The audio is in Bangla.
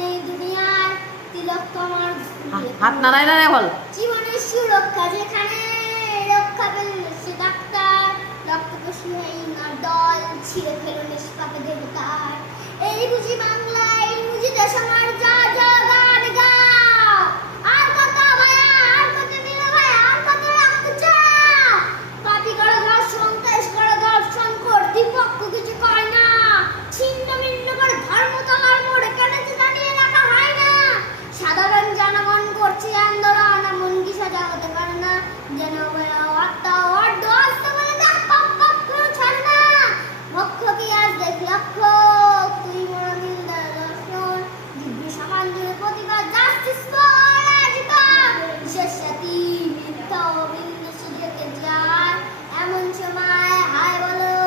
নেই দুনিয়ার, তিলক তোমার হাত নাড়াই না বল। জীবনের সুরক্ষা যেখানে, রক্ষা পেল সে ডাক্তার, রক্তকশিহীন আর দল ছিঁড়ে ফেলো নিষ্পাপে দেবতার। এই বুঝি বাংলা, এই বুঝি দেশ আমার।